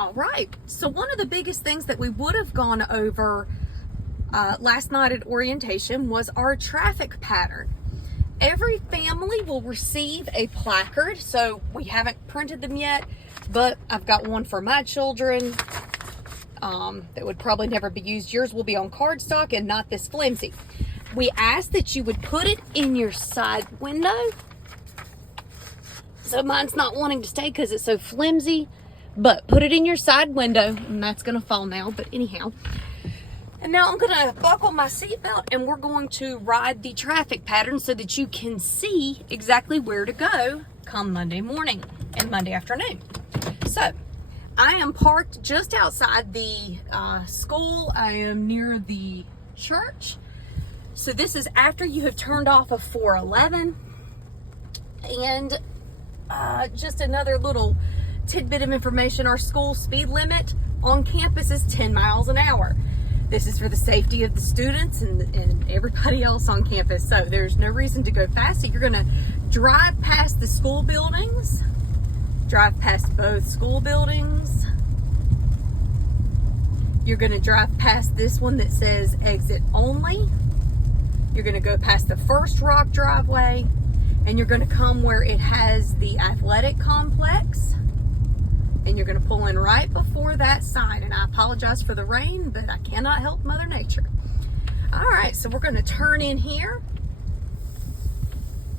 All right, so one of the biggest things that we would have gone over last night at orientation was our traffic pattern. Every family will receive a placard, so we haven't printed them yet, but I've got one for my children that would probably never be used. Yours will be on cardstock and not this flimsy. We asked that you would put it in your side window. So mine's not wanting to stay because it's so flimsy, but put it in your side window, and that's gonna fall now, but anyhow. And now I'm gonna buckle my seatbelt and we're going to ride the traffic pattern so that you can see exactly where to go come Monday morning and Monday afternoon. So I am parked just outside the school. I am near the church. So this is after you have turned off of 411. And just another little tidbit of information, our school speed limit on campus is 10 miles an hour. This is for the safety of the students and everybody else on campus. So there's no reason to go fast. So you're gonna drive past the school buildings, drive past both school buildings. You're gonna drive past this one that says exit only. You're gonna go past the first rock driveway, and you're gonna come where it has the athletic complex, and you're gonna pull in right before that sign. And I apologize for the rain, but I cannot help Mother Nature. All right, so we're gonna turn in here,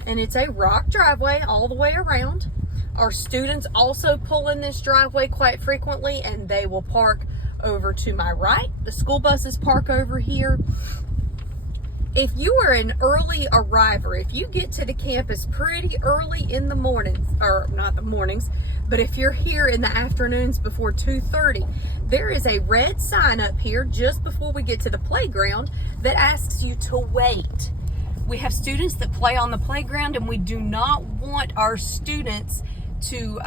and it's a rock driveway all the way around. Our students also pull in this driveway quite frequently, and they will park over to my right. The school buses park over here. If you are an early arriver, if you get to the campus pretty early in the mornings, or not the mornings, but if you're here in the afternoons before 2:30, there is a red sign up here just before we get to the playground that asks you to wait. We have students that play on the playground, and we do not want our students to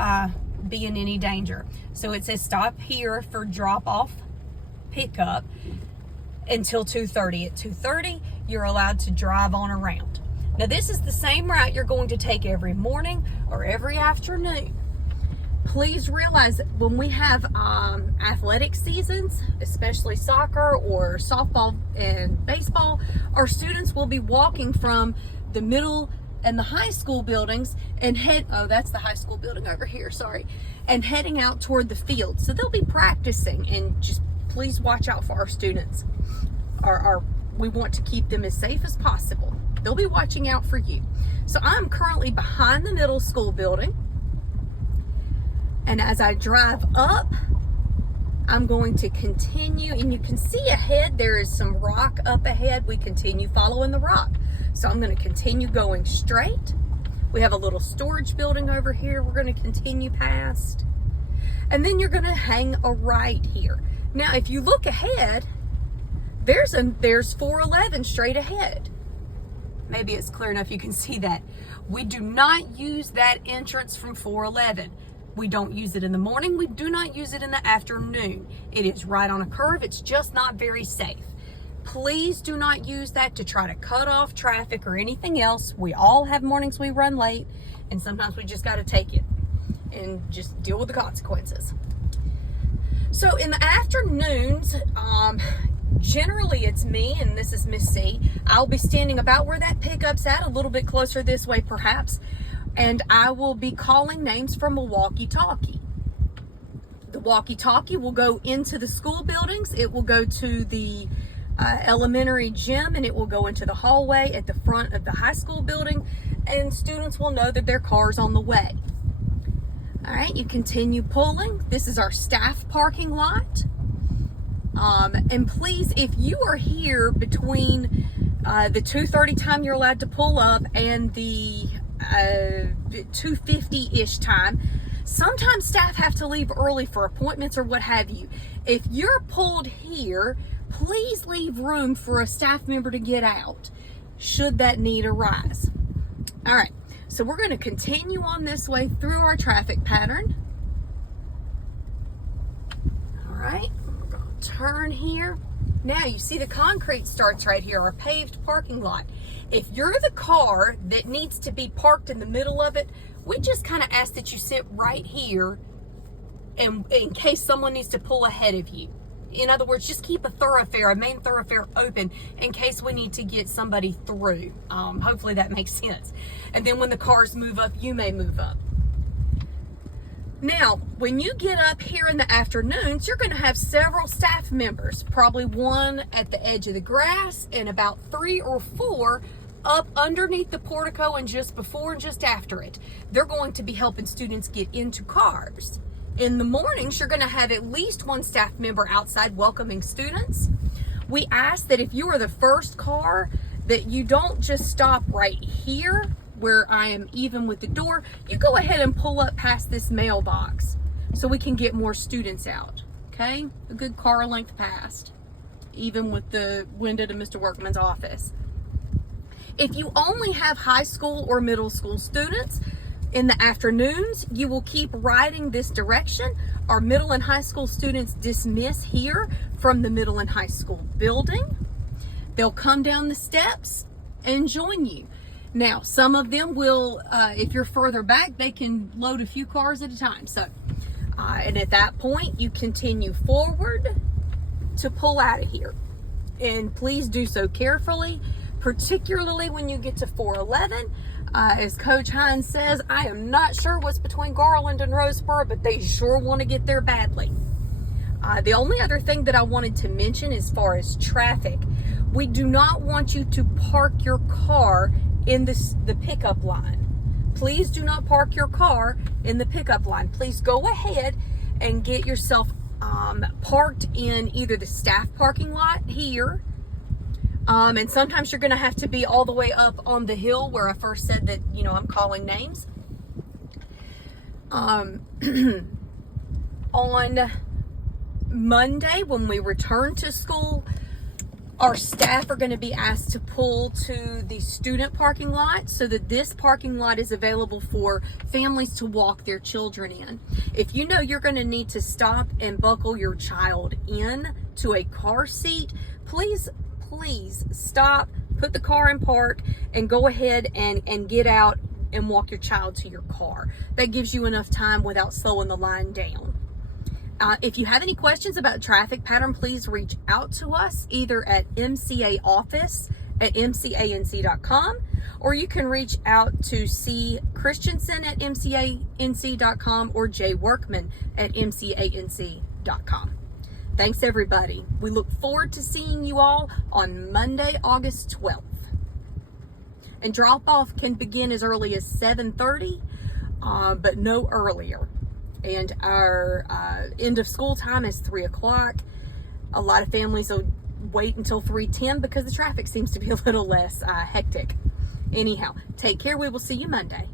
be in any danger. So it says stop here for drop off pickup until 2:30. At 2:30, you're allowed to drive on around. Now this is the same route you're going to take every morning or every afternoon. Please realize that when we have athletic seasons, especially soccer or softball and baseball, our students will be walking from the middle and the high school buildings and that's the high school building over here, sorry, and heading out toward the field. So they'll be practicing, and just please watch out for our students. We want to keep them as safe as possible. They'll be watching out for you. So I'm currently behind the middle school building. And as I drive up, I'm going to continue, and you can see ahead, there is some rock up ahead. We continue following the rock. So I'm gonna continue going straight. We have a little storage building over here we're gonna continue past. And then you're gonna hang a right here. Now, if you look ahead, there's 411 straight ahead. Maybe it's clear enough you can see that. We do not use that entrance from 411. We don't use it in the morning. We do not use it in the afternoon. It is right on a curve. It's just not very safe. Please do not use that to try to cut off traffic or anything else. We all have mornings we run late, and sometimes we just got to take it and just deal with the consequences. So in the afternoons, generally it's me, and this is Miss C. I'll be standing about where that pickup's at, a little bit closer this way perhaps, and I will be calling names from a walkie-talkie. The walkie-talkie will go into the school buildings. It will go to the elementary gym, and it will go into the hallway at the front of the high school building, and students will know that their car's on the way. All right, you continue pulling. This is our staff parking lot. And please, if you are here between the 2:30 time you're allowed to pull up and the 2:50-ish time, sometimes staff have to leave early for appointments or what have you. If you're pulled here, please leave room for a staff member to get out should that need arise. All right, so we're going to continue on this way through our traffic pattern. All right, we're going to turn here. Now you see the concrete starts right here, our paved parking lot. If you're the car that needs to be parked in the middle of it, we just kind of ask that you sit right here and in case someone needs to pull ahead of you. In other words, just keep a main thoroughfare open in case we need to get somebody through. Hopefully that makes sense. And then when the cars move up, you may move up. Now, when you get up here in the afternoons, you're going to have several staff members, probably one at the edge of the grass and about 3 or 4 up underneath the portico and just before and just after it. They're going to be helping students get into cars. In the mornings, you're going to have at least one staff member outside welcoming students. We ask that if you are the first car, that you don't just stop right here where I am even with the door. You go ahead and pull up past this mailbox so we can get more students out. Okay? A good car length past, even with the window to Mr. Workman's office. If you only have high school or middle school students, in the afternoons, you will keep riding this direction. Our middle and high school students dismiss here from the middle and high school building. They'll come down the steps and join you. Now, some of them will, if you're further back, they can load a few cars at a time. So, and at that point, you continue forward to pull out of here. And please do so carefully, particularly when you get to 411. As Coach Hines says, I am not sure what's between Garland and Roseboro, but they sure want to get there badly. The only other thing that I wanted to mention as far as traffic, we do not want you to park your car in the pickup line. Please do not park your car in the pickup line. Please go ahead and get yourself parked in either the staff parking lot here, and sometimes you're going to have to be all the way up on the hill where I first said that, you know, I'm calling names. On Monday, when we return to school, our staff are going to be asked to pull to the student parking lot so that this parking lot is available for families to walk their children in. If you know you're going to need to stop and buckle your child in to a car seat, please stop, put the car in park, and go ahead and get out and walk your child to your car. That gives you enough time without slowing the line down. If you have any questions about traffic pattern, please reach out to us either at mcanc@mcanc.com, or you can reach out to C. Christensen at mcanc.com or J. Workman at mcanc.com. Thanks, everybody. We look forward to seeing you all on Monday, August 12th. And drop-off can begin as early as 7:30, but no earlier. And our end of school time is 3 o'clock. A lot of families will wait until 3:10 because the traffic seems to be a little less hectic. Anyhow, take care. We will see you Monday.